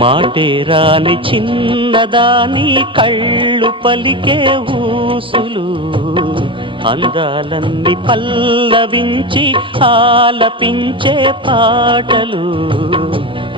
మాటే రాని చిన్నదాని కళ్ళు పలికే ఊసులు అందాలన్నీ పల్లవించి ఆలపించే పాటలు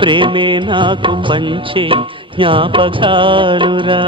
ప్రేమే నాకు పంచే జ్ఞాపకాలురా